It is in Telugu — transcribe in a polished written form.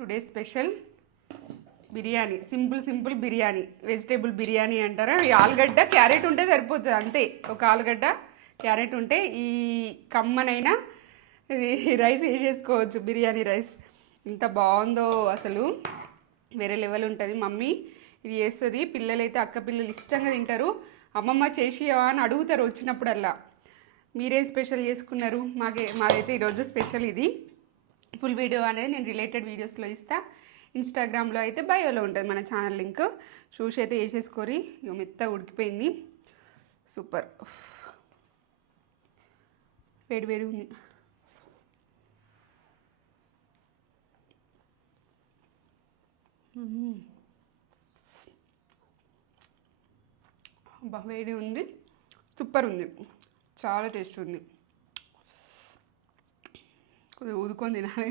Today special biryani. Simple biryani, vegetable biryani అంటారా. ఈ ఆలుగడ్డ క్యారెట్ ఉంటే సరిపోతుంది అంతే. ఒక ఆలుగడ్డ క్యారెట్ ఉంటే ఈ కమ్మనైనా ఇది రైస్ వేసేసుకోవచ్చు. బిర్యానీ రైస్ ఎంత బాగుందో అసలు, వేరే లెవెల్ ఉంటుంది. మమ్మీ ఇది చేస్తుంది. పిల్లలైతే అక్క పిల్లలు ఇష్టంగా తింటారు. అమ్మమ్మ చేసివా అని అడుగుతారు వచ్చినప్పుడల్లా. మీరేం స్పెషల్ చేసుకున్నారు? మాదైతే ఈరోజు స్పెషల్ ఇది. ఫుల్ వీడియో అనేది నేను రిలేటెడ్ వీడియోస్లో ఇస్తా. ఇన్స్టాగ్రామ్లో అయితే బయోలో ఉంటుంది మన ఛానల్ లింక్. చూసి అయితే వేసేసుకోరి. ఇక మెత్తగా ఉడికిపోయింది. సూపర్, వేడి ఉంది. వేడి ఉంది, సూపర్ ఉంది, చాలా టేస్ట్ ఉంది. కొద్దిగా ఊదుకొని తినాలి.